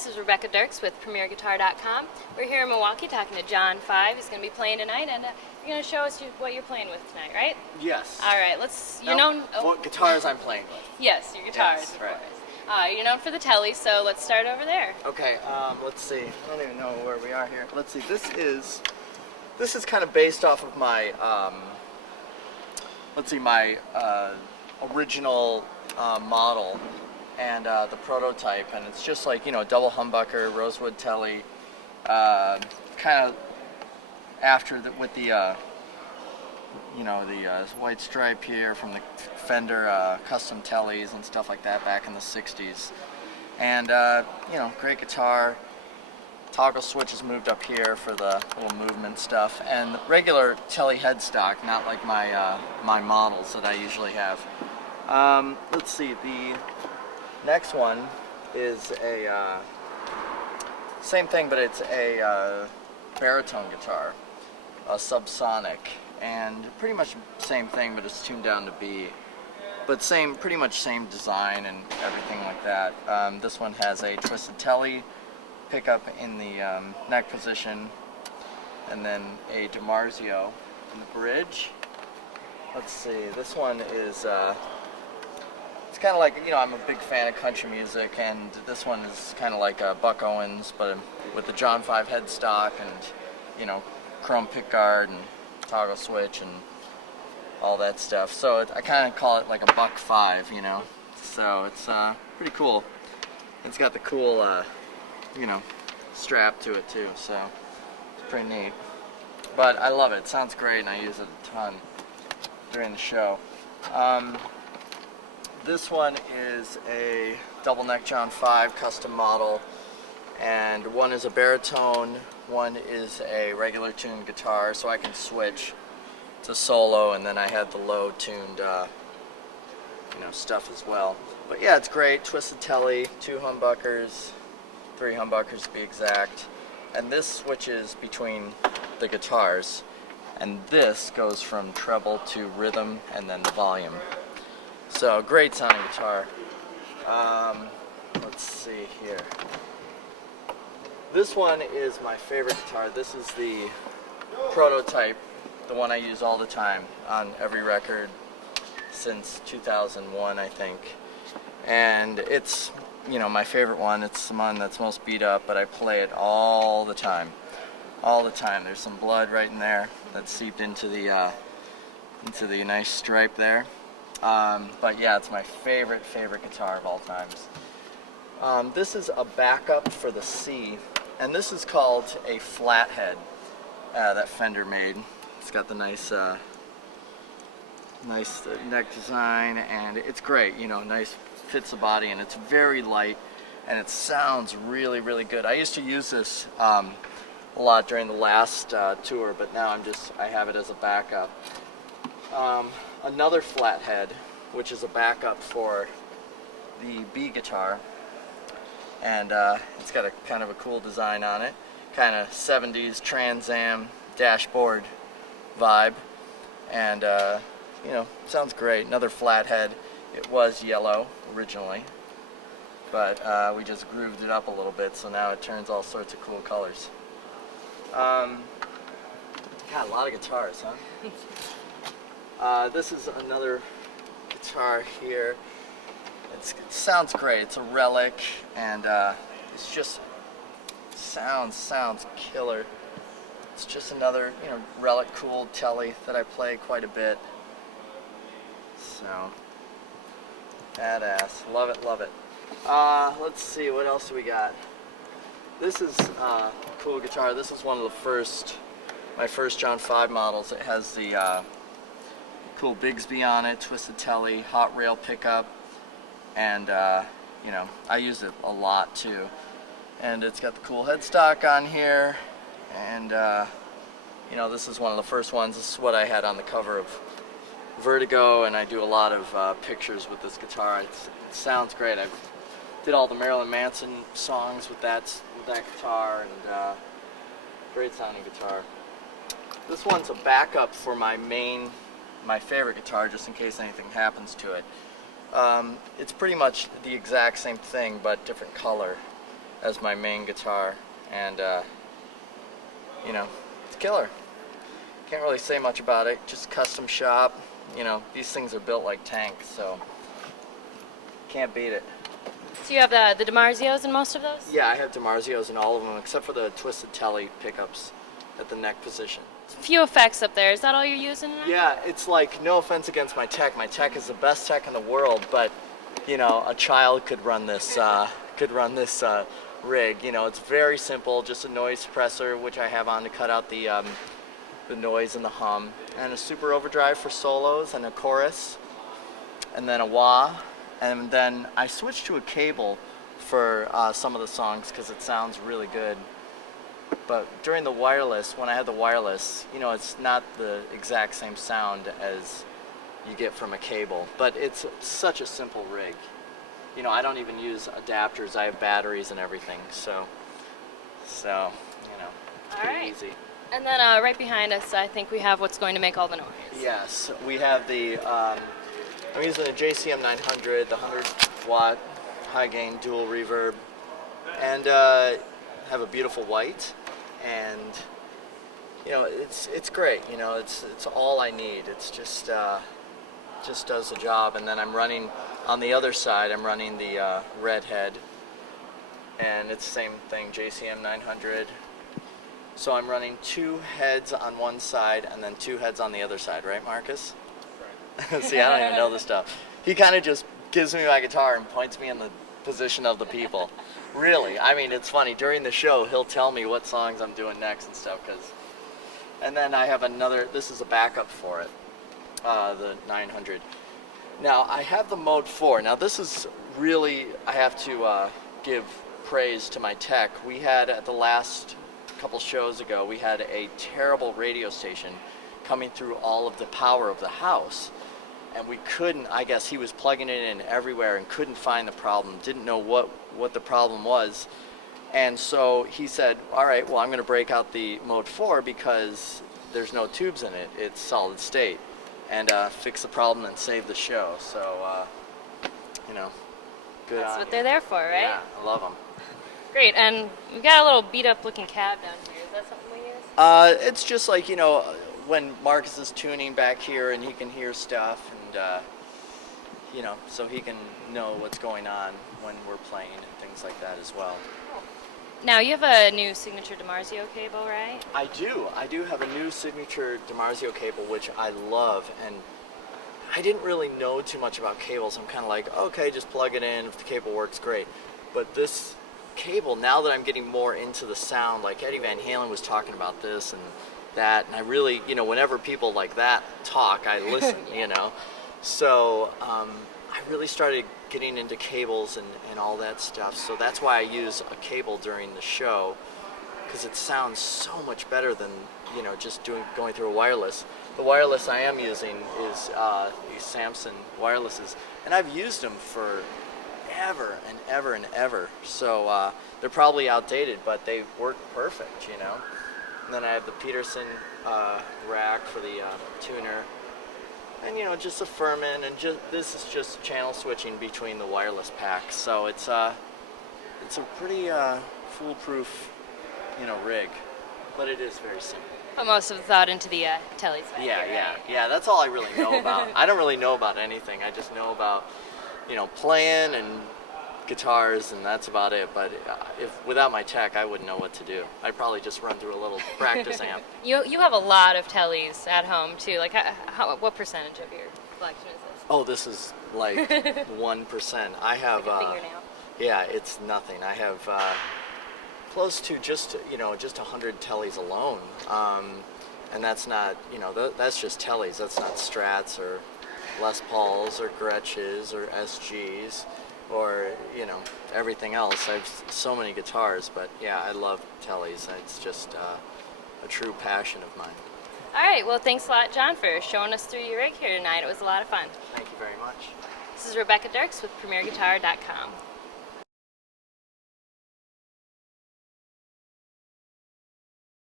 this is Rebecca Dirks with PremierGuitar.com. We're here in Milwaukee talking to John 5. He's going to be playing tonight, and you're going to show us what you're playing with tonight, right? Yes. All right, What guitars I'm playing with. Yes, your guitars, yes, of right. course. You're known for the Tele, so let's start over there. Okay, let's see. I don't even know where we are here. Let's see. This is kind of based off of my original model and the prototype, and it's just like, you know, double humbucker, rosewood Tele, kind of after with the white stripe here from the Fender Custom Teles and stuff like that back in the 60s. And great guitar. Toggle switches moved up here for the little movement stuff, and regular Tele headstock, not like my my models that I usually have. Let's see, the next one is a same thing, but it's a baritone guitar, a subsonic, and pretty much same thing, but it's tuned down to B. But pretty much same design and everything like that. This one has a Twisted Tele pickup in the neck position, and then a Dimarzio in the bridge. Let's see, this one is it's kind of like, you know, I'm a big fan of country music, and this one is kind of like Buck Owens, but with the John 5 headstock and, you know, chrome pickguard and toggle switch and all that stuff. So I kind of call it like a Buck 5, you know. So it's pretty cool. It's got the cool, strap to it too. So it's pretty neat. But I love it. It sounds great, and I use it a ton during the show. This one is a double neck John 5 custom model, and one is a baritone, one is a regular tuned guitar, so I can switch to solo, and then I had the low tuned stuff as well. But yeah, it's great. Twisted Tele, 2 humbuckers, 3 humbuckers to be exact, and this switches between the guitars, and this goes from treble to rhythm and then the volume. So great sounding guitar. Let's see here. This one is my favorite guitar. This is the prototype, the one I use all the time on every record since 2001, I think. And it's, my favorite one. It's the one that's most beat up, but I play it all the time. All the time. There's some blood right in there that seeped into the nice stripe there. But yeah, it's my favorite guitar of all times. This is a backup for the C, and this is called a flathead that Fender made. It's got the nice neck design, and it's great. Nice, fits the body, and it's very light, and it sounds really, really good. I used to use this a lot during the last tour, but now I have it as a backup. Another flathead, which is a backup for the B guitar, and it's got a kind of a cool design on it, kind of 70s Trans Am dashboard vibe, and sounds great. Another flathead. It was yellow originally, but we just grooved it up a little bit, so now it turns all sorts of cool colors. God, a lot of guitars, huh? This is another guitar here. It sounds great. It's a Relic, and it's just sounds killer. It's just another Relic cool Tele that I play quite a bit. So badass. Love it, love it. Let's see, what else do we got? This is a cool guitar. This is one of my first John 5 models. It has the cool Bigsby on it, Twisted Tele, hot rail pickup, and I use it a lot too. And it's got the cool headstock on here, and this is one of the first ones. This is what I had on the cover of Vertigo, and I do a lot of pictures with this guitar. It sounds great. I did all the Marilyn Manson songs with that guitar, and great sounding guitar. This one's a backup for my favorite guitar, just in case anything happens to it. It's pretty much the exact same thing, but different color. as my main guitar, and you know, it's killer. Can't really say much about it. Just custom shop. You know, these things are built like tanks, so can't beat it. So you have the Dimarzios in most of those? Yeah, I have Dimarzios in all of them except for the Twisted Tele pickups at the neck position. Few effects up there. Is that all you're using? Yeah, it's like, no offense against my tech. My tech is the best tech in the world, but you know, a child could run this rig. You know, it's very simple, just a noise suppressor, which I have on to cut out the noise and the hum, and a super overdrive for solos, and a chorus, and then a wah, and then I switched to a cable for some of the songs because it sounds really good. But during the wireless, when I had the wireless, you know, it's not the exact same sound as you get from a cable, but it's such a simple rig. You know, I don't even use adapters. I have batteries and everything, so you know, it's pretty easy. And then right behind us, I think we have what's going to make all the noise. Yes, we have the, I'm using the JCM 900, the 100-watt high-gain dual reverb, and have a beautiful white, and you know, it's great. You know, it's all I need. It's just does the job. And then I'm running on the other side. I'm running the red head, and it's the same thing, JCM 900. So I'm running 2 heads on one side and then 2 heads on the other side, right, Marcus? Right. See, I don't even know this stuff. He kind of just gives me my guitar and points me in the position of the people. Really, I mean, it's funny. During the show, he'll tell me what songs I'm doing next and stuff. And then I have another, this is a backup for it, the 900. Now, I have the Mode 4. Now, this is really, I have to give praise to my tech. We had, at the last couple shows ago, we had a terrible radio station coming through all of the power of the house. And we couldn't, I guess he was plugging it in everywhere and couldn't find the problem, didn't know what the problem was. And so he said, all right, well, I'm going to break out the Mode 4 because there's no tubes in it. It's solid state. And fix the problem and save the show. So, you know, good. That's what they're there for, right? Yeah, I love them. Great, and we've got a little beat-up looking cab down here. Is that something we use? It's just like, you know, when Marcus is tuning back here and he can hear stuff, and, you know, so he can know what's going on when we're playing and things like that as well. Now, you have a new signature Dimarzio cable, right? I do have a new signature Dimarzio cable, which I love, and I didn't really know too much about cables. I'm kind of like, okay, just plug it in. If the cable works, great. But this cable, now that I'm getting more into the sound, like Eddie Van Halen was talking about this and that, and I really, you know, whenever people like that talk, I listen, you know. So I really started getting into cables and all that stuff. So that's why I use a cable during the show, because it sounds so much better than, you know, just going through a wireless. The wireless I am using is these Samson wirelesses, and I've used them for ever and ever and ever. So they're probably outdated, but they work perfect, you know. And then I have the Peterson rack for the tuner, and you know, just a Furman, and this is just channel switching between the wireless packs. So it's a pretty foolproof, you know, rig, but it is very simple. Put most of the thought into the teles back here, right? Yeah. That's all I really know about. I don't really know about anything. I just know about, you know, playing and guitars, and that's about it. But if without my tech, I wouldn't know what to do. I'd probably just run through a little practice amp. You have a lot of teles at home too. Like, what percentage of your collection is this? Oh, this is like 1%. I have. Like a fingernail. Yeah, it's nothing. I have close to just 100 teles alone, and that's not, you know, that's just teles. That's not Strats or Les Pauls or Gretches or SGs. Or, you know, everything else. I have so many guitars, but yeah, I love teles. It's just a true passion of mine. All right, well, thanks a lot, John, for showing us through your rig here tonight. It was a lot of fun. Thank you very much. This is Rebecca Dirks with PremierGuitar.com.